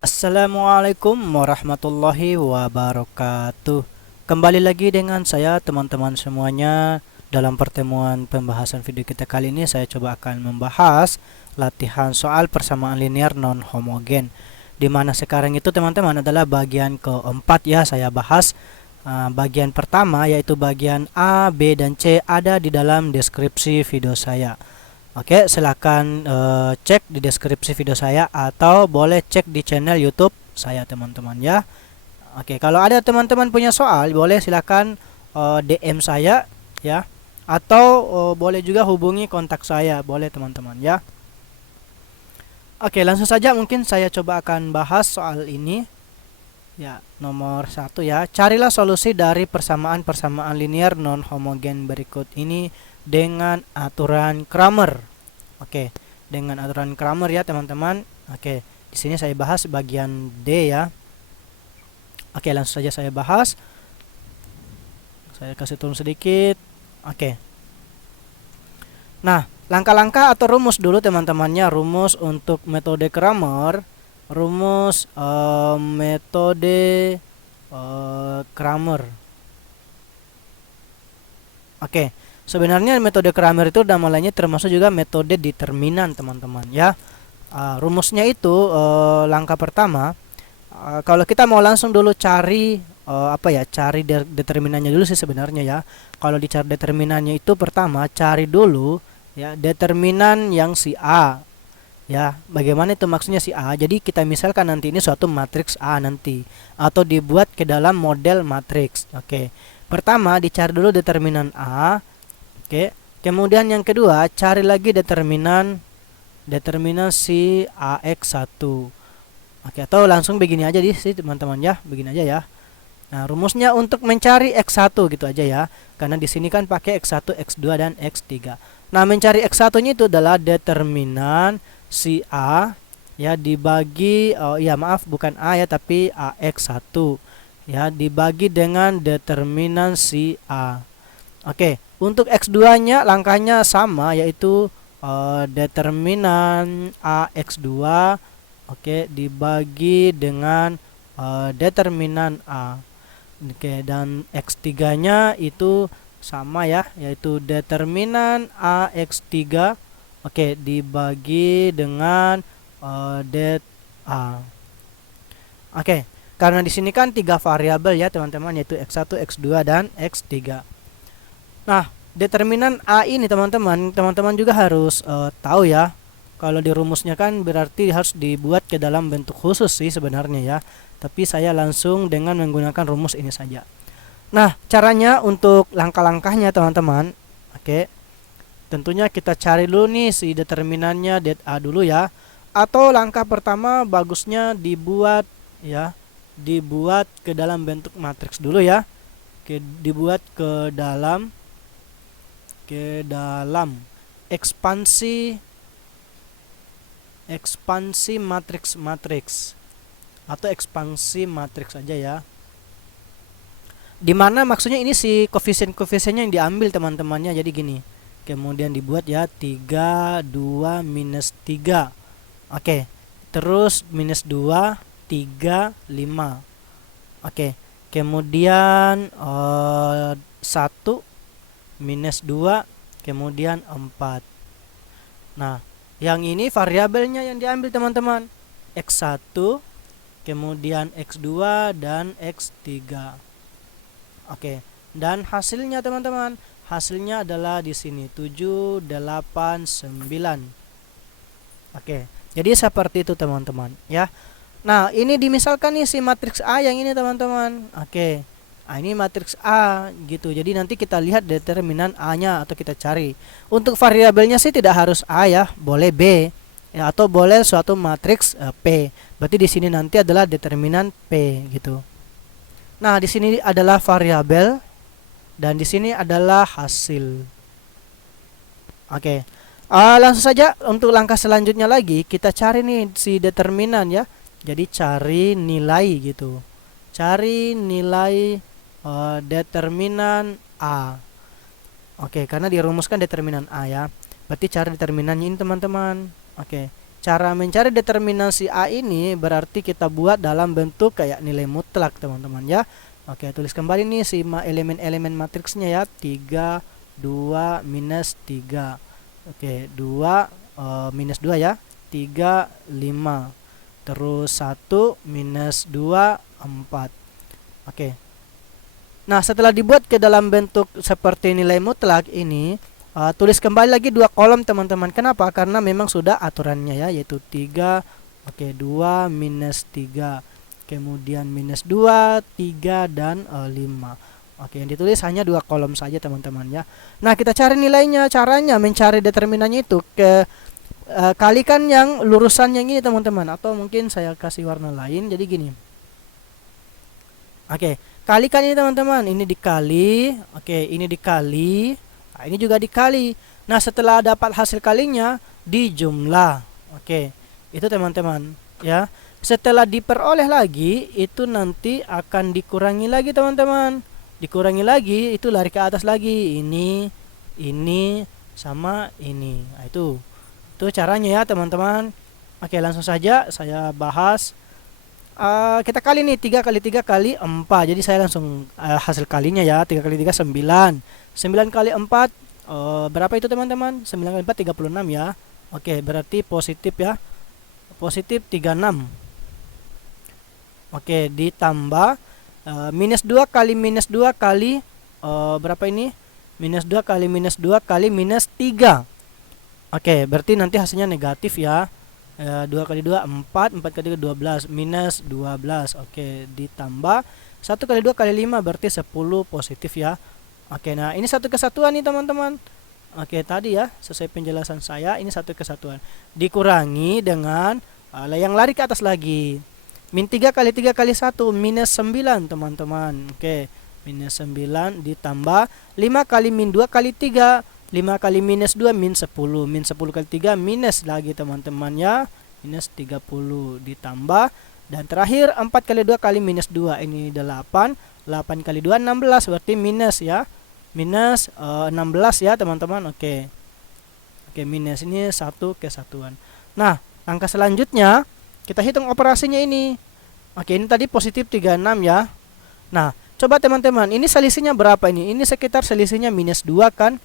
Assalamualaikum warahmatullahi wabarakatuh. Kembali lagi dengan saya teman-teman semuanya. Dalam pertemuan pembahasan video kita kali ini saya coba akan membahas latihan soal persamaan linear non homogen. Di mana sekarang itu teman-teman adalah bagian keempat ya saya bahas. Bagian pertama yaitu bagian A, B, dan C ada di dalam deskripsi video saya. Oke, silakan cek di deskripsi video saya atau boleh cek di channel YouTube saya teman-teman ya. Oke, kalau ada teman-teman punya soal, boleh silakan DM saya ya, atau boleh juga hubungi kontak saya, boleh teman-teman ya. Oke, langsung saja mungkin saya coba akan bahas soal ini. Ya, nomor 1 ya. Carilah solusi dari persamaan-persamaan linear non homogen berikut ini dengan aturan Kramer. Oke, dengan aturan Kramer ya, teman-teman. Oke, di sini saya bahas bagian D ya. Oke, langsung saja saya bahas. Saya kasih turun sedikit. Oke. Nah, langkah-langkah atau rumus dulu teman-temannya. Rumus untuk metode Kramer. Rumus metode Kramer. Oke, sebenarnya metode Kramer itu namanya termasuk juga metode determinan teman-teman ya. Rumusnya itu langkah pertama, kalau kita mau langsung dulu cari cari determinannya dulu sih sebenarnya ya. Kalau dicari determinannya itu pertama cari dulu ya determinan yang si A. Ya, bagaimana itu maksudnya si A? Jadi kita misalkan nanti ini suatu matriks A nanti atau dibuat ke dalam model matriks. Oke. Pertama dicari dulu determinan A. Oke. Kemudian yang kedua cari lagi determinan si AX1. Oke, atau langsung begini aja sih teman-teman ya, begini aja ya. Nah, rumusnya untuk mencari X1 gitu aja ya. Karena di sini kan pakai X1, X2 dan X3. Nah, mencari X1-nya itu adalah determinan si A ya dibagi bukan A ya tapi AX1 ya dibagi dengan determinan si A. Oke, untuk X2-nya langkahnya sama yaitu determinan AX2 dibagi dengan determinan A. Oke, dan X3-nya itu sama ya, yaitu determinan AX3 dibagi dengan det A. Oke, karena di sini kan 3 variabel ya, teman-teman, yaitu X1, X2 dan X3. Nah, determinan A ini teman-teman juga harus tahu ya. Kalau di rumusnya kan berarti harus dibuat ke dalam bentuk khusus sih sebenarnya ya. Tapi saya langsung dengan menggunakan rumus ini saja. Nah, caranya untuk langkah-langkahnya teman-teman. Oke. Tentunya kita cari dulu nih si determinannya det A dulu ya. Atau langkah pertama bagusnya dibuat ke dalam bentuk matriks dulu ya. Oke, dibuat ke dalam ekspansi matriks atau ekspansi matriks aja ya. Dimana maksudnya ini si koefisien-koefisiennya yang diambil teman-temannya jadi gini. Kemudian dibuat ya 3, 2, minus 3. Oke, terus minus 2, 3, 5. Oke, kemudian 1, minus 2, kemudian 4. Nah, yang ini variabelnya yang diambil teman-teman X1, kemudian X2 dan X3. Oke, dan hasilnya teman-teman, hasilnya adalah di sini 7, 8, 9. Oke, jadi seperti itu teman-teman ya. Nah, ini dimisalkan nih si matriks A yang ini teman-teman. Oke. Nah, ini matriks A gitu. Jadi nanti kita lihat determinan A-nya atau kita cari. Untuk variabelnya sih tidak harus A ya, boleh B ya, atau boleh suatu matriks P. Berarti di sini nanti adalah determinan P gitu. Nah, di sini adalah variabel dan di sini adalah hasil. Oke. Langsung saja untuk langkah selanjutnya lagi kita cari nih si determinan ya. Jadi cari nilai gitu. Cari nilai determinan A. Oke, karena dirumuskan determinan A ya. Berarti cari determinannya ini teman-teman. Oke, cara mencari determinasi A ini berarti kita buat dalam bentuk kayak nilai mutlak teman-teman ya. Oke, tulis kembali nih si elemen-elemen matriksnya ya. 3, 2, minus 3. Oke, 2 minus 2 ya. 3, 5. Terus 1 minus 2, 4. Oke. Nah, setelah dibuat ke dalam bentuk seperti nilai mutlak ini, tulis kembali lagi 2 kolom teman-teman. Kenapa? Karena memang sudah aturannya ya, yaitu 3, oke, 2 minus 3. Kemudian minus 2, 3, dan 5. Oke, yang ditulis hanya 2 kolom saja teman-teman ya. Nah, kita cari nilainya. Caranya mencari determinannya itu kalikan yang lurusan yang ini teman-teman. Atau mungkin saya kasih warna lain. Jadi gini. Oke, kalikan ini teman-teman. Ini dikali. Oke, ini dikali. Nah, ini juga dikali. Nah, setelah dapat hasil kalinya dijumlah. Oke, itu teman-teman ya. Setelah diperoleh lagi, itu nanti akan dikurangi lagi teman-teman. Dikurangi lagi, itu lari ke atas lagi. Ini, sama ini. Nah, itu caranya ya teman-teman. Oke, langsung saja saya bahas. Kita kali nih 3 kali 3 kali 4. Jadi saya langsung hasil kalinya ya. 3 kali 3 9. 9 kali 4 berapa itu teman-teman? 9 kali 4 36 ya. Oke, berarti positif ya. Positif 36. Oke, ditambah minus 2 kali minus 2 kali berapa ini? Minus 2 kali minus 2 kali minus 3. Oke, berarti nanti hasilnya negatif ya. 2 kali 2 4, 4 kali 3 12, minus 12. Oke, ditambah 1 kali 2 kali 5 berarti 10 positif ya. Oke, nah ini satu kesatuan nih teman-teman. Oke, tadi ya sesuai penjelasan saya ini satu kesatuan. Dikurangi dengan yang lari ke atas lagi. Min 3 kali 3 kali 1 minus 9 teman-teman. Oke, minus 9 ditambah 5 kali min 2 kali 3. 5 kali minus 2 min 10. Min 10 kali 3 minus lagi teman-teman ya. Minus 30 ditambah. Dan terakhir 4 kali 2 kali minus 2. Ini 8. 8 kali 2 16 berarti minus ya. Minus 16 ya teman-teman. Oke. Oke, minus ini satu kesatuan. Nah, langkah selanjutnya kita hitung operasinya ini. Oke, ini tadi positif 36 ya. Nah, coba teman-teman, ini selisihnya berapa ini? Ini sekitar selisihnya minus 2 kan?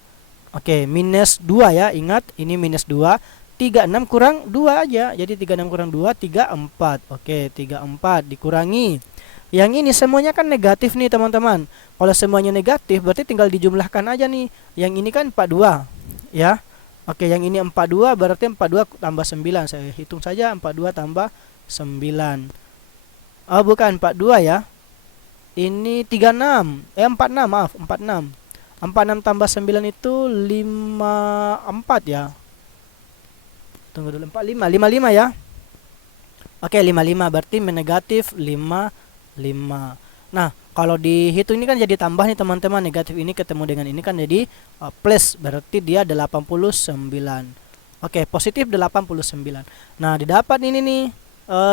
Oke, minus 2 ya. Ingat, ini minus 2. 36 kurang 2 aja. Jadi 36 kurang 2, 34. Oke, 34 dikurangi. Yang ini semuanya kan negatif nih teman-teman. Kalau semuanya negatif berarti tinggal dijumlahkan aja nih. Yang ini kan 42 ya. Oke, yang ini 42 berarti 42 tambah 9. Saya hitung saja 42 tambah 9. Oh, bukan 42 ya. Ini 36. 46, maaf, 46. 46 tambah 9 itu 54 ya. Tunggu dulu, 45. 55 ya. Oke, 55 berarti negatif 55. Nah, kalau dihitung ini kan jadi tambah nih teman-teman. Negatif ini ketemu dengan ini kan jadi plus, berarti dia 89. Oke, positif 89. Nah, didapat ini nih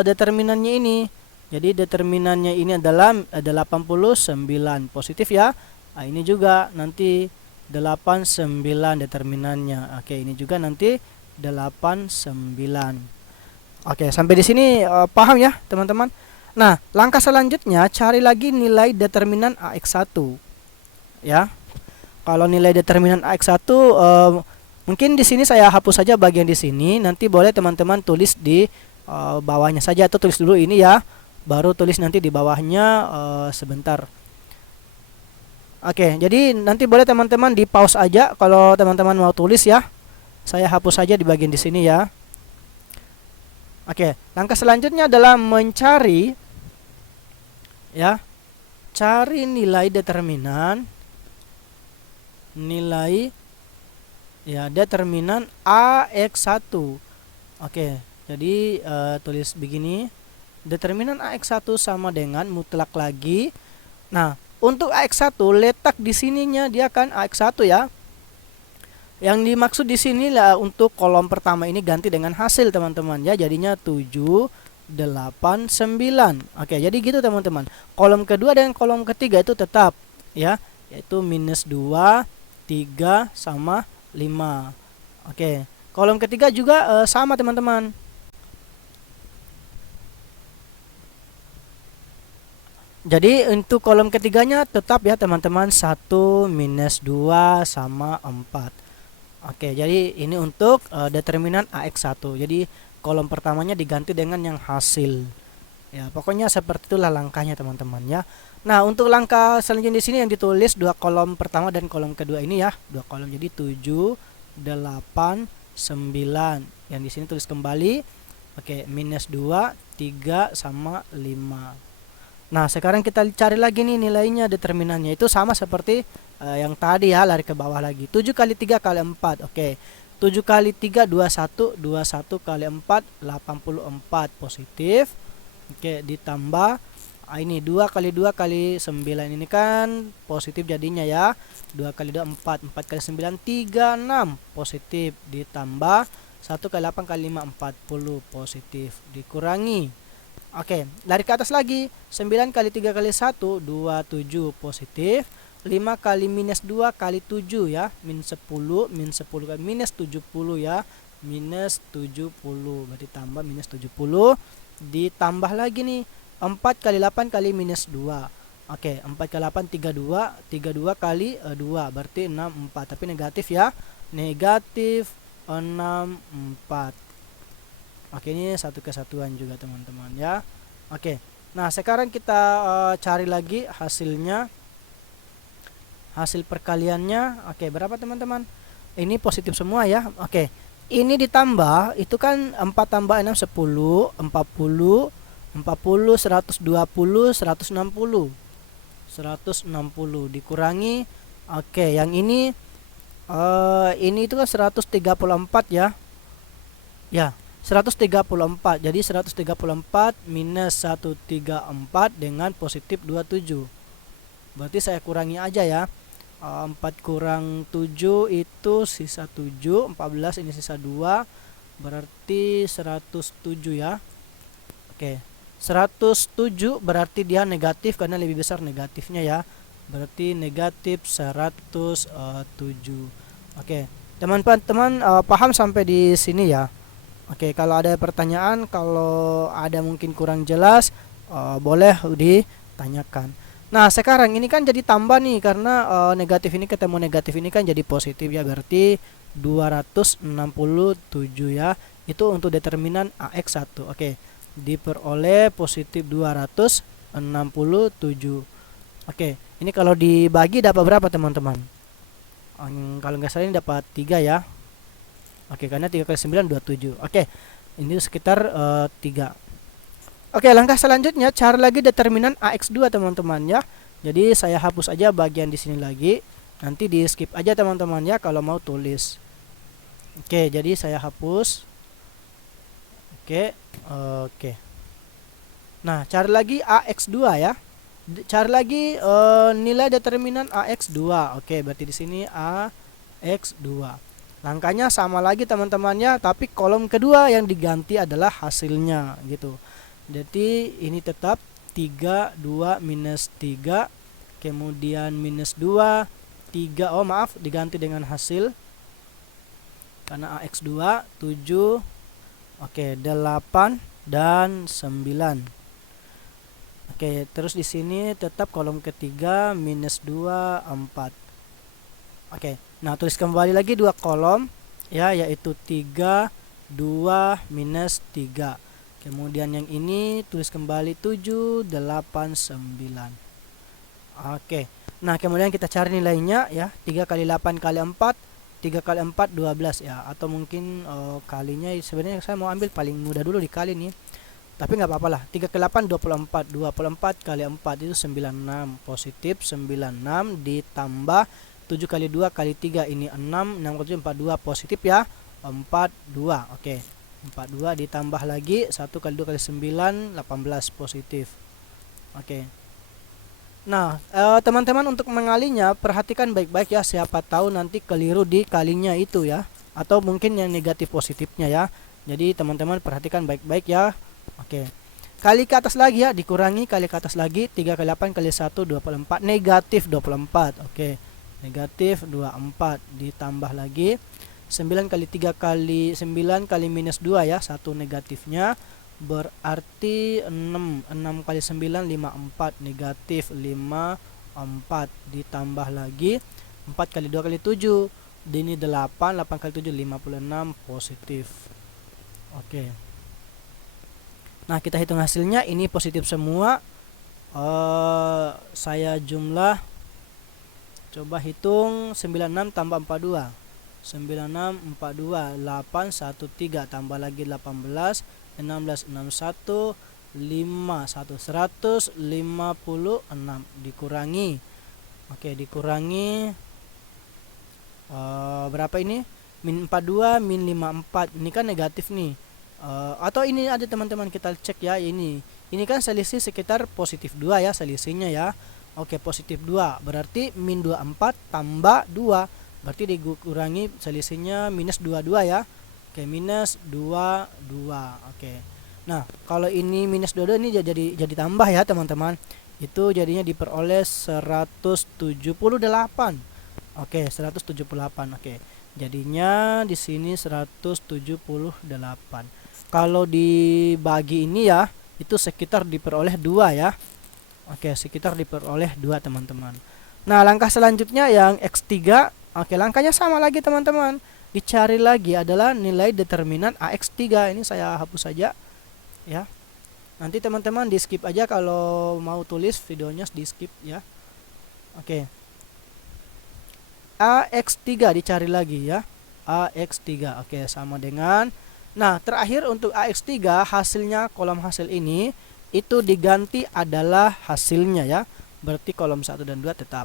determinannya ini. Jadi determinannya ini adalah 89 positif ya. Nah, ini juga nanti 89 determinannya. Oke, ini juga nanti 89. Oke, sampai di sini paham ya teman-teman. Nah, langkah selanjutnya cari lagi nilai determinan AX1 ya. Kalau nilai determinan AX1 mungkin di sini saya hapus saja bagian di sini. Nanti boleh teman-teman tulis di bawahnya saja, atau tulis dulu ini ya, baru tulis nanti di bawahnya sebentar. Oke, jadi nanti boleh teman-teman di pause aja kalau teman-teman mau tulis ya. Saya hapus saja di bagian di sini ya. Oke, langkah selanjutnya adalah mencari ya, cari nilai determinan determinan AX1. Oke, jadi tulis begini, determinan AX1 sama dengan mutlak lagi. Nah, untuk AX1 letak di sininya dia kan AX1 ya. Yang dimaksud di sini lah untuk kolom pertama ini ganti dengan hasil teman-teman ya, jadinya 7, 8, 9. Oke, jadi gitu teman-teman. Kolom kedua dan kolom ketiga itu tetap ya, yaitu minus 2, 3, sama 5. Oke, kolom ketiga juga sama teman-teman. Jadi untuk kolom ketiganya tetap ya teman-teman, 1 minus 2 sama 4. Oke, jadi ini untuk determinan AX1. Jadi kolom pertamanya diganti dengan yang hasil. Ya, pokoknya seperti itulah langkahnya teman-teman ya. Nah, untuk langkah selanjutnya di sini yang ditulis dua kolom pertama dan kolom kedua ini ya, dua kolom, jadi 7, 8, 9. Yang di sini tulis kembali. Oke, minus 2, 3 sama 5. Nah, sekarang kita cari lagi nih nilainya, determinannya. Itu sama seperti yang tadi ya, lari ke bawah lagi. 7 kali 3 kali 4. Oke. 7 kali 3 21, 21 kali 4 84 positif. Oke, ditambah ini 2 kali 2 kali 9, ini kan positif jadinya ya. 2 kali 2 4, 4 kali 9 36 positif, ditambah 1 kali 8 kali 5 40 positif, dikurangi. Oke, lari ke atas lagi. 9 kali 3 kali 1 27 positif. 5 kali minus 2 kali 7 ya, min 10, min 10 kali minus 70 ya, minus 70, berarti tambah minus 70, ditambah lagi nih 4 kali 8 kali minus 2. Oke, 4 kali 8 32, 32 kali 2 berarti 64, tapi negatif ya, negatif 64. Oke, ini satu kesatuan juga teman-teman ya. Oke, nah sekarang kita cari lagi hasilnya, hasil perkaliannya. Oke, berapa teman-teman? Ini positif semua ya. Oke, ini ditambah, itu kan 4 tambah 6 10, 40, 40, 120, 160, 160 dikurangi. Oke, yang ini itu kan 134 ya. Ya, 134. Jadi 134 minus 134 dengan positif 27. Berarti saya kurangi aja ya. 4 kurang 7 itu sisa 7, 14 ini sisa 2, berarti 107 ya. Oke. 107 berarti dia negatif karena lebih besar negatifnya ya. Berarti negatif 107. Oke. Teman-teman paham sampai di sini ya? Oke, kalau ada pertanyaan, kalau ada mungkin kurang jelas, boleh ditanyakan. Nah, sekarang ini kan jadi tambah nih karena negatif ini ketemu negatif ini kan jadi positif ya, berarti 267 ya. Itu untuk determinan AX1. Oke, diperoleh positif 267. Oke, ini kalau dibagi dapat berapa teman-teman? Kalau nggak salah ini dapat 3 ya. Oke, karena 3 kali 9 27. Oke, ini sekitar 3. Oke, langkah selanjutnya cari lagi determinan AX2 teman-teman ya. Jadi saya hapus aja bagian di sini lagi. Nanti di skip aja teman-teman ya kalau mau tulis. Oke, jadi saya hapus. Oke, oke. Nah, cari lagi AX2 ya. Cari lagi nilai determinan AX2. Oke, berarti di sini AX2. Langkahnya sama lagi teman-temannya, tapi kolom kedua yang diganti adalah hasilnya gitu. Jadi ini tetap 3, 2, minus 3, kemudian minus 2, 3, oh maaf, diganti dengan hasil. Karena AX2, 7, oke, 8, dan 9. Oke, terus di sini tetap kolom ketiga, minus 2, 4. Oke, nah tulis kembali lagi dua kolom ya, yaitu 3, 2, minus 3. Kemudian yang ini tulis kembali 7, 8, 9. Oke, nah kemudian kita cari nilainya ya. 3 kali 8 kali 4, 3 kali 4 12 ya. Atau mungkin kalinya sebenarnya saya mau ambil paling mudah dulu dikali nih, tapi nggak apa-apa lah. 3 kali 8 24, 24 kali 4 itu 96 positif, 96 ditambah 7 kali 2 kali 3 ini 6, 6 kali 7 42 positif ya, 42. Oke, 42 ditambah lagi 1 kali 2 kali 9 18 positif. Oke. Nah, teman-teman untuk mengalinya perhatikan baik-baik ya, siapa tahu nanti keliru di kalinya itu ya, atau mungkin yang negatif positifnya ya. Jadi teman-teman perhatikan baik-baik ya. Oke. Kali ke atas lagi ya, dikurangi kali ke atas lagi, 3 kali 8 kali 1 24, negatif 24. Oke. Negatif 24 ditambah lagi 9 kali 3 kali 9 kali minus 2 ya, satu negatifnya. berarti 6 kali 9 54, negatif 54, ditambah lagi 4 kali 2 kali 7, ini 8 kali 7 56, positif. Oke. Nah, kita hitung hasilnya, ini positif semua. Saya jumlah, coba hitung 96 tambah 42, 96 42 813, tambah lagi 18 16 61 51 156, dikurangi. Oke, dikurangi berapa ini? Min 42 min 54. Ini kan negatif nih. Atau ini ada teman-teman, kita cek ya, ini kan selisih sekitar positif 2 ya selisihnya ya. Oke, positif 2 berarti min 24 tambah 2, berarti dikurangi selisihnya minus 22 ya. Oke, minus 22. Oke. Nah, kalau ini minus 22 ini jadi tambah ya teman-teman. Itu jadinya diperoleh 178. Oke, 178. Oke. Jadinya di sini 178. Kalau dibagi ini ya, itu sekitar diperoleh 2 ya. Oke, sekitar diperoleh 2 teman-teman. Nah, langkah selanjutnya yang X3. Oke, langkahnya sama lagi teman-teman. Dicari lagi adalah nilai determinan AX3. Ini saya hapus saja ya. Nanti teman-teman di skip aja kalau mau tulis videonya, di skip ya. Oke. AX3 dicari lagi ya. AX3. Oke, sama dengan, nah, terakhir untuk AX3 hasilnya, kolom hasil ini itu diganti adalah hasilnya ya. Berarti kolom 1 dan 2 tetap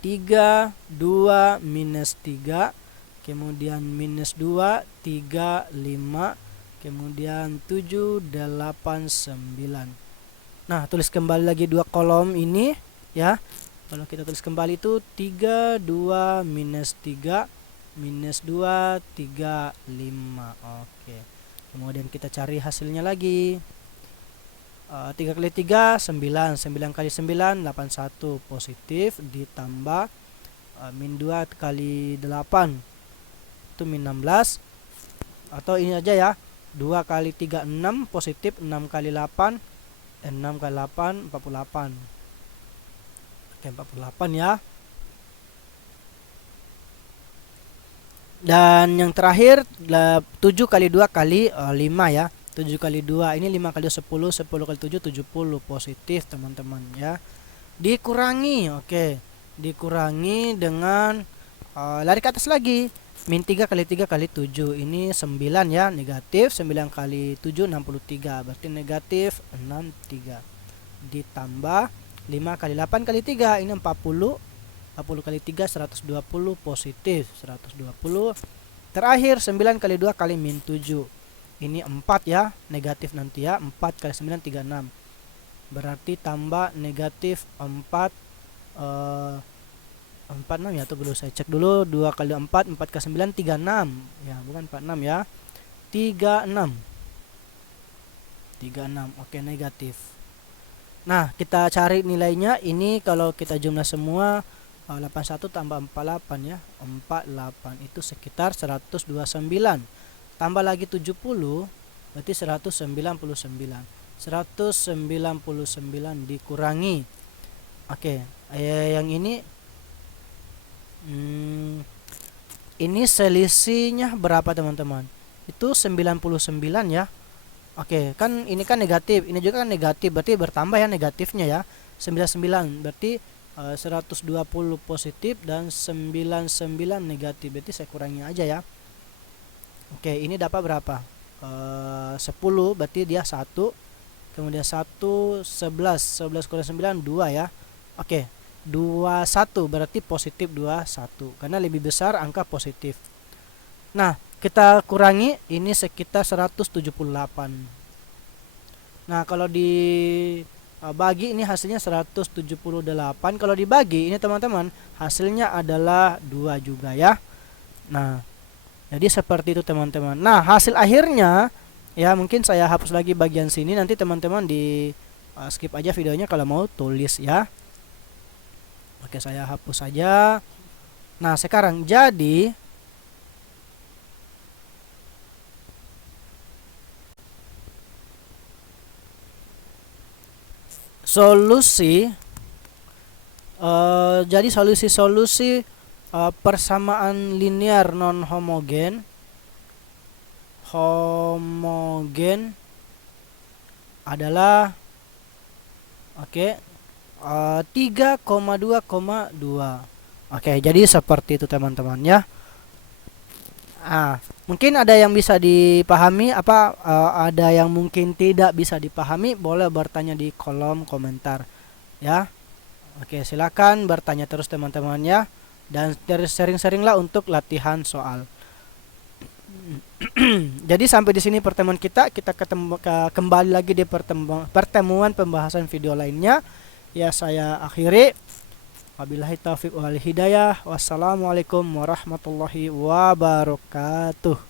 3 2 minus 3, kemudian minus 2 3 5, kemudian 7 8 9. Nah, tulis kembali lagi dua kolom ini ya. Kalau kita tulis kembali itu 3 2 minus 3 minus 2 3 5. Oke. Kemudian kita cari hasilnya lagi. 3 kali 3 9, 9 kali 9 81, positif, ditambah min 2 kali 8 itu min 16, atau ini aja ya, 2 kali 3 6, positif, 6 kali 8 6 kali 8 48. Oke, 48 ya. Dan yang terakhir 7 kali 2 kali 5 ya. 7 kali 2 ini 5 kali 10, 10 kali 7 70, positif teman-teman ya. Dikurangi, oke. Dikurangi dengan lari ke atas lagi. Min 3 kali 3 kali 7 ini 9 ya, negatif. 9 kali 7 63, berarti negatif 63. Ditambah 5 kali 8 kali 3 ini 40. 40 kali 3 120, positif 120. Terakhir 9 kali 2 kali min 7. Ini 4 ya, negatif nanti ya. 4 kali 9 36. Berarti tambah negatif 4 46 ya, tunggu dulu saya cek dulu. 2 kali 4 kali 9 36. Ya, bukan 46 ya. 36. 36. Oke, negatif. Nah, kita cari nilainya. Ini kalau kita jumlah semua 81 tambah 48 ya. 48 itu sekitar 129. Tambah lagi 70, berarti 199. 199 dikurangi. Oke, yang ini ini selisihnya berapa teman-teman? Itu 99 ya. Oke, kan ini kan negatif, ini juga kan negatif, berarti bertambah ya negatifnya ya. 99 berarti 120 positif dan 99 negatif, berarti saya kurangi aja ya. Oke, ini dapat berapa? 10, berarti dia 1. Kemudian 1 11, 11 kurang 9 2 ya. Oke, 21 berarti positif 21 karena lebih besar angka positif. Nah, kita kurangi ini sekitar 178. Nah, kalau dibagi ini hasilnya 178. Kalau dibagi ini teman-teman hasilnya adalah 2 juga ya. Nah, jadi seperti itu teman-teman. Nah, hasil akhirnya ya, mungkin saya hapus lagi bagian sini, nanti teman-teman di skip aja videonya kalau mau tulis ya. Oke, saya hapus saja. Nah, sekarang jadi solusi jadi solusi persamaan linear non homogen adalah 3,2,2. Oke, jadi seperti itu teman-teman ya. Mungkin ada yang bisa dipahami ada yang mungkin tidak bisa dipahami, boleh bertanya di kolom komentar ya. Oke, silakan bertanya terus teman-teman ya, dan sering-seringlah untuk latihan soal. Jadi sampai di sini pertemuan kita kembali lagi di pertemuan pembahasan video lainnya. Ya, saya akhiri. Wabillahi taufiq wal hidayah. Wassalamualaikum warahmatullahi wabarakatuh.